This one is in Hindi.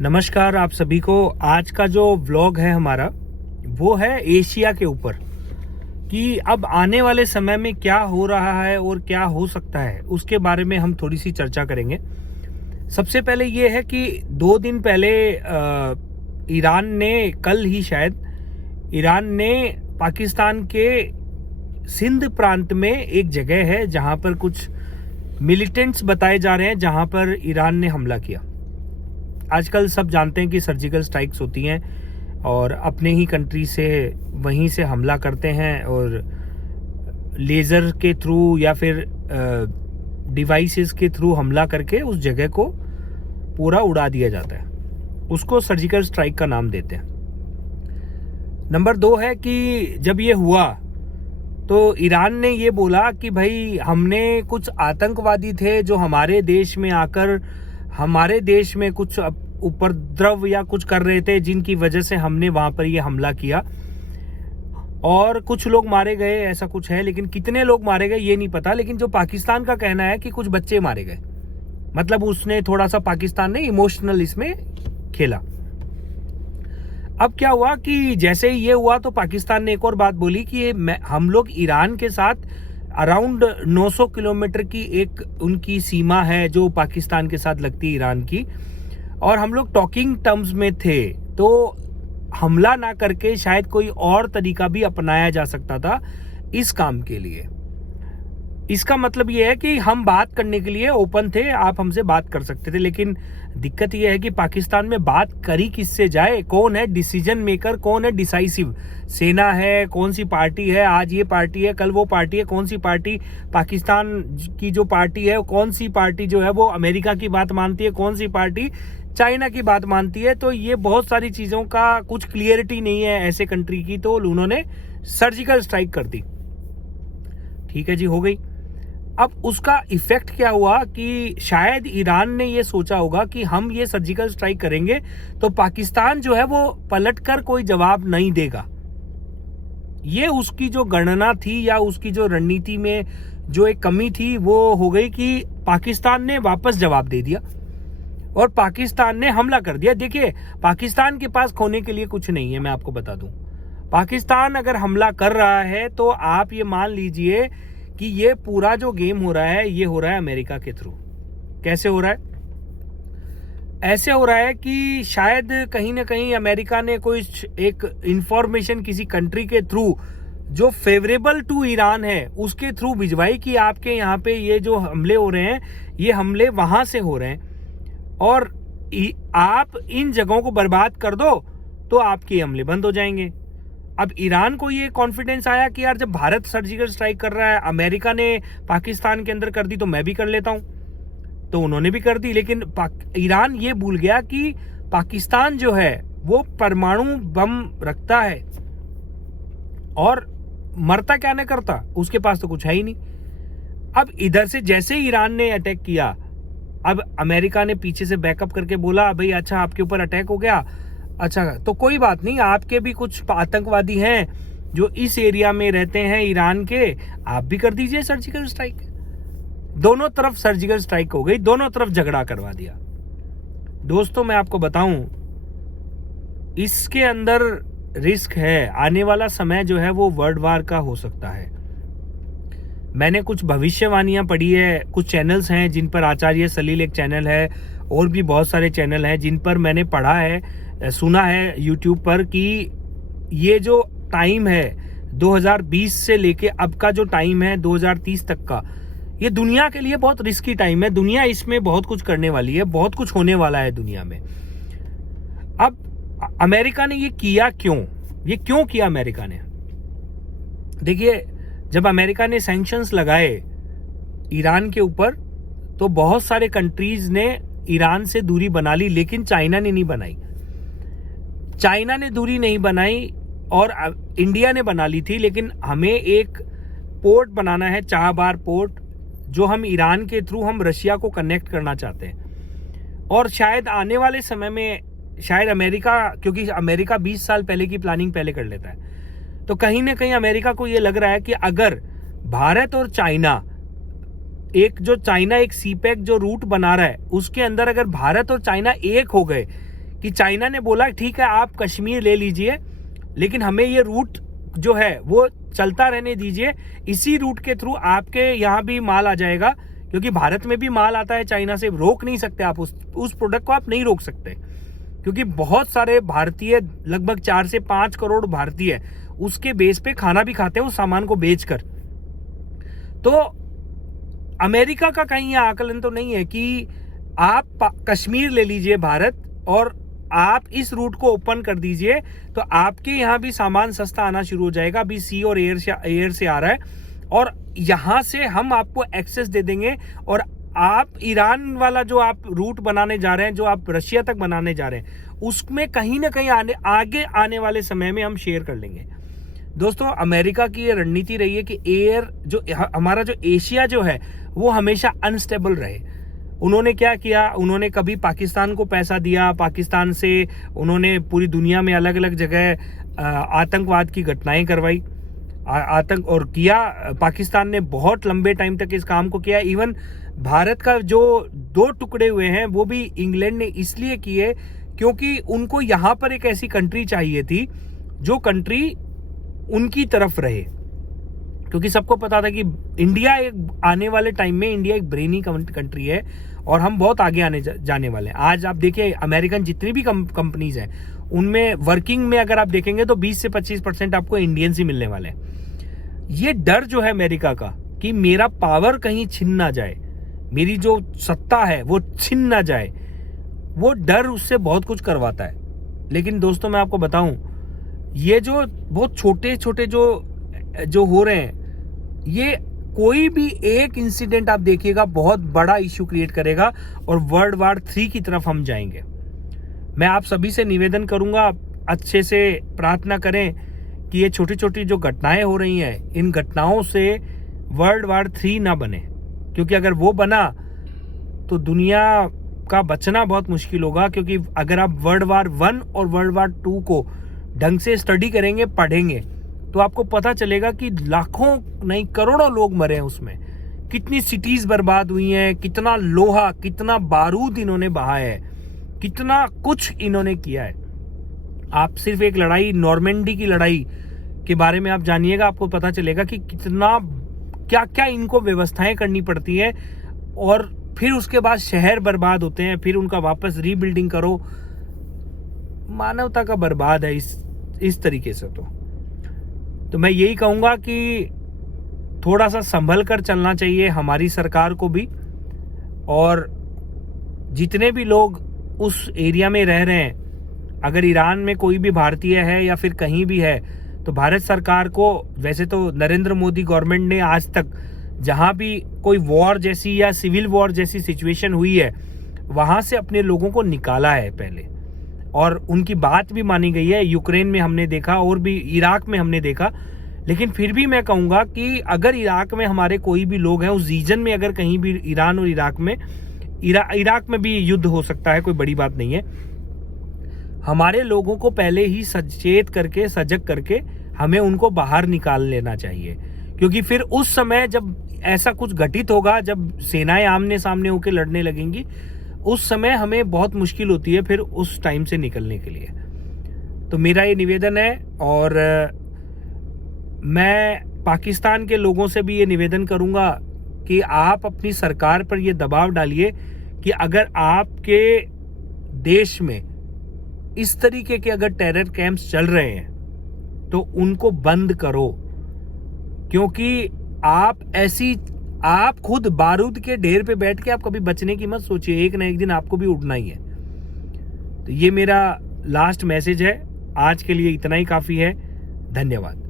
नमस्कार आप सभी को। आज का जो व्लॉग है हमारा वो है एशिया के ऊपर कि अब आने वाले समय में क्या हो रहा है और क्या हो सकता है, उसके बारे में हम थोड़ी सी चर्चा करेंगे। सबसे पहले ये है कि 2 दिन पहले ईरान ने, कल ही शायद, ईरान ने पाकिस्तान के सिंध प्रांत में एक जगह है जहां पर कुछ मिलिटेंट्स बताए जा रहे हैं, जहां पर ईरान ने हमला किया। आजकल सब जानते हैं कि सर्जिकल स्ट्राइक्स होती हैं और अपने ही कंट्री से वहीं से हमला करते हैं और लेज़र के थ्रू या फिर डिवाइसेस के थ्रू हमला करके उस जगह को पूरा उड़ा दिया जाता है। उसको सर्जिकल स्ट्राइक का नाम देते हैं। नंबर 2 है कि जब ये हुआ तो ईरान ने ये बोला कि भाई हमने कुछ आतंकवादी थे जो हमारे देश में आकर हमारे देश में कुछ उपद्रव या कुछ कर रहे थे, जिनकी वजह से हमने वहां पर ये हमला किया और कुछ लोग मारे गए, ऐसा कुछ है। लेकिन कितने लोग मारे गए ये नहीं पता। लेकिन जो पाकिस्तान का कहना है कि कुछ बच्चे मारे गए, मतलब उसने थोड़ा सा, पाकिस्तान ने इमोशनल इसमें खेला। अब क्या हुआ कि जैसे ही ये हुआ तो पाकिस्तान ने एक और बात बोली कि हम लोग ईरान के साथ अराउंड 900 किलोमीटर की एक उनकी सीमा है जो पाकिस्तान के साथ लगती है ईरान की, और हम लोग टॉकिंग टर्म्स में थे, तो हमला ना करके शायद कोई और तरीका भी अपनाया जा सकता था इस काम के लिए। इसका मतलब ये है कि हम बात करने के लिए ओपन थे, आप हमसे बात कर सकते थे। लेकिन दिक्कत ये है कि पाकिस्तान में बात करी किससे जाए, कौन है डिसीजन मेकर, कौन है डिसाइसिव, सेना है, कौन सी पार्टी है, आज ये पार्टी है कल वो पार्टी है, कौन सी पार्टी पाकिस्तान की जो पार्टी है, कौन सी पार्टी जो है वो अमेरिका की बात मानती है, कौन सी पार्टी चाइना की बात मानती है। तो ये बहुत सारी चीजों का कुछ क्लियरिटी नहीं है ऐसे कंट्री की, तो उन्होंने सर्जिकल स्ट्राइक कर दी। ठीक है जी, हो गई। अब उसका इफेक्ट क्या हुआ कि शायद ईरान ने ये सोचा होगा कि हम ये सर्जिकल स्ट्राइक करेंगे तो पाकिस्तान जो है वो पलटकर कोई जवाब नहीं देगा। ये उसकी जो गणना थी या उसकी जो रणनीति में जो एक कमी थी वो हो गई कि पाकिस्तान ने वापस जवाब दे दिया और पाकिस्तान ने हमला कर दिया। देखिए, पाकिस्तान के पास खोने के लिए कुछ नहीं है, मैं आपको बता दूं। पाकिस्तान अगर हमला कर रहा है तो आप ये मान लीजिए कि ये पूरा जो गेम हो रहा है ये हो रहा है अमेरिका के थ्रू। कैसे हो रहा है? ऐसे हो रहा है कि शायद कहीं ना कहीं अमेरिका ने कोई एक इंफॉर्मेशन किसी कंट्री के थ्रू जो फेवरेबल टू ईरान है उसके थ्रू भिजवाई कि आपके यहाँ पे ये जो हमले हो रहे हैं ये हमले वहां से हो रहे हैं और आप इन जगहों को बर्बाद कर दो तो आपके हमले बंद हो जाएंगे। अब ईरान को ये कॉन्फिडेंस आया कि यार जब भारत सर्जिकल स्ट्राइक कर रहा है, अमेरिका ने पाकिस्तान के अंदर कर दी तो मैं भी कर लेता हूं, तो उन्होंने भी कर दी। लेकिन ईरान ये भूल गया कि पाकिस्तान जो है वो परमाणु बम रखता है और मरता क्या नहीं करता, उसके पास तो कुछ है ही नहीं। अब इधर से जैसे ईरान ने अटैक किया, अब अमेरिका ने पीछे से बैकअप करके बोला भाई अच्छा आपके ऊपर अटैक हो गया, अच्छा तो कोई बात नहीं, आपके भी कुछ आतंकवादी हैं जो इस एरिया में रहते हैं ईरान के, आप भी कर दीजिए सर्जिकल स्ट्राइक। दोनों तरफ सर्जिकल स्ट्राइक हो गई, दोनों तरफ झगड़ा करवा दिया। दोस्तों मैं आपको बताऊं, इसके अंदर रिस्क है, आने वाला समय जो है वो वर्ल्ड वार का हो सकता है। मैंने कुछ भविष्यवाणियां पढ़ी है, कुछ चैनल्स हैं जिन पर आचार्य सलील एक चैनल है और भी बहुत सारे चैनल हैं जिन पर मैंने पढ़ा है, सुना है यूट्यूब पर कि ये जो टाइम है 2020 से लेके अब का जो टाइम है 2030 तक का, ये दुनिया के लिए बहुत रिस्की टाइम है। दुनिया इसमें बहुत कुछ करने वाली है, बहुत कुछ होने वाला है दुनिया में। अब अमेरिका ने ये किया क्यों? ये क्यों किया अमेरिका ने? देखिए, जब अमेरिका ने सैंक्शंस लगाए ईरान के ऊपर तो बहुत सारे कंट्रीज ने ईरान से दूरी बना ली, लेकिन चाइना ने नहीं बनाई। चाइना ने दूरी नहीं बनाई और इंडिया ने बना ली थी, लेकिन हमें एक पोर्ट बनाना है, चाबहार पोर्ट, जो हम ईरान के थ्रू हम रशिया को कनेक्ट करना चाहते हैं। और शायद आने वाले समय में शायद अमेरिका, क्योंकि अमेरिका 20 साल पहले की प्लानिंग पहले कर लेता है, तो कहीं ना कहीं अमेरिका को ये लग रहा है कि अगर भारत और चाइना चाइना एक सीपैक जो रूट बना रहा है उसके अंदर अगर भारत और चाइना एक हो गए कि चाइना ने बोला ठीक है आप कश्मीर ले लीजिए, लेकिन हमें ये रूट जो है वो चलता रहने दीजिए, इसी रूट के थ्रू आपके यहाँ भी माल आ जाएगा, क्योंकि भारत में भी माल आता है चाइना से, रोक नहीं सकते आप उस प्रोडक्ट को, आप नहीं रोक सकते, क्योंकि बहुत सारे भारतीय, लगभग 4 से 5 करोड़ भारतीय उसके बेस पे खाना भी खाते हैं उस सामान को बेचकर। तो अमेरिका का कहीं यह आकलन तो नहीं है कि आप कश्मीर ले लीजिए भारत और आप इस रूट को ओपन कर दीजिए तो आपके यहाँ भी सामान सस्ता आना शुरू हो जाएगा। अभी सी और एयर से आ रहा है और यहाँ से हम आपको एक्सेस दे देंगे, और आप ईरान वाला जो आप रूट बनाने जा रहे हैं, जो आप रशिया तक बनाने जा रहे हैं, उसमें कहीं ना कहीं आगे आने वाले समय में हम शेयर कर लेंगे। दोस्तों, अमेरिका की ये रणनीति रही है कि एयर जो हमारा जो एशिया जो है वो हमेशा अनस्टेबल रहे। उन्होंने क्या किया, उन्होंने कभी पाकिस्तान को पैसा दिया, पाकिस्तान से उन्होंने पूरी दुनिया में अलग अलग जगह आतंकवाद की घटनाएं करवाई, आतंक और किया। पाकिस्तान ने बहुत लंबे टाइम तक इस काम को किया। इवन भारत का जो 2 टुकड़े हुए हैं वो भी इंग्लैंड ने इसलिए किए क्योंकि उनको यहाँ पर एक ऐसी कंट्री चाहिए थी जो कंट्री उनकी तरफ रहे, क्योंकि सबको पता था कि इंडिया एक आने वाले टाइम में इंडिया एक ब्रेनी कंट्री है और हम बहुत आगे आने जाने वाले हैं। आज आप देखिए अमेरिकन जितनी भी कंपनीज हैं उनमें वर्किंग में अगर आप देखेंगे तो 20 से 25% आपको इंडियंस ही मिलने वाले हैं। ये डर जो है अमेरिका का कि मेरा पावर कहीं छिन ना जाए, मेरी जो सत्ता है वो छिन ना जाए, वो डर उससे बहुत कुछ करवाता है। लेकिन दोस्तों मैं आपको बताऊं, ये जो बहुत छोटे छोटे जो हो रहे हैं, ये कोई भी एक इंसिडेंट आप देखिएगा बहुत बड़ा इश्यू क्रिएट करेगा और वर्ल्ड वॉर 3 की तरफ हम जाएंगे। मैं आप सभी से निवेदन करूंगा, अच्छे से प्रार्थना करें कि ये छोटी छोटी जो घटनाएं हो रही हैं, इन घटनाओं से वर्ल्ड वॉर 3 ना बने, क्योंकि अगर वो बना तो दुनिया का बचना बहुत मुश्किल होगा। क्योंकि अगर आप वर्ल्ड वॉर 1 और वर्ल्ड वॉर 2 को ढंग से स्टडी करेंगे, पढ़ेंगे, तो आपको पता चलेगा कि लाखों नहीं करोड़ों लोग मरे हैं उसमें, कितनी सिटीज बर्बाद हुई हैं, कितना लोहा, कितना बारूद इन्होंने बहाया है, कितना कुछ इन्होंने किया है। आप सिर्फ एक लड़ाई, नॉर्मेंडी की लड़ाई के बारे में आप जानिएगा, आपको पता चलेगा कि कितना क्या क्या इनको व्यवस्थाएं करनी पड़ती है, और फिर उसके बाद शहर बर्बाद होते हैं, फिर उनका वापस रीबिल्डिंग करो। मानवता का बर्बाद है इस तरीके से। तो मैं यही कहूंगा कि थोड़ा सा संभल कर चलना चाहिए हमारी सरकार को भी, और जितने भी लोग उस एरिया में रह रहे हैं, अगर ईरान में कोई भी भारतीय है या फिर कहीं भी है, तो भारत सरकार को, वैसे तो नरेंद्र मोदी गवर्नमेंट ने आज तक जहां भी कोई वॉर जैसी या सिविल वॉर जैसी सिचुएशन हुई है वहां से अपने लोगों को निकाला है पहले, और उनकी बात भी मानी गई है। यूक्रेन में हमने देखा और भी इराक में हमने देखा। लेकिन फिर भी मैं कहूँगा कि अगर इराक में हमारे कोई भी लोग हैं, उस रीजन में अगर कहीं भी ईरान और इराक में इराक में भी युद्ध हो सकता है, कोई बड़ी बात नहीं है। हमारे लोगों को पहले ही सचेत करके, सजग करके हमें उनको बाहर निकाल लेना चाहिए, क्योंकि फिर उस समय जब ऐसा कुछ घटित होगा, जब सेनाएं आमने सामने होकर लड़ने लगेंगी, उस समय हमें बहुत मुश्किल होती है फिर उस टाइम से निकलने के लिए। तो मेरा ये निवेदन है, और मैं पाकिस्तान के लोगों से भी ये निवेदन करूंगा कि आप अपनी सरकार पर ये दबाव डालिए कि अगर आपके देश में इस तरीके के अगर टेरर कैंप्स चल रहे हैं तो उनको बंद करो, क्योंकि आप खुद बारूद के ढेर पे बैठ के आप कभी बचने की मत सोचिए, एक ना एक दिन आपको भी उड़ना ही है। तो ये मेरा लास्ट मैसेज है, आज के लिए इतना ही काफी है। धन्यवाद।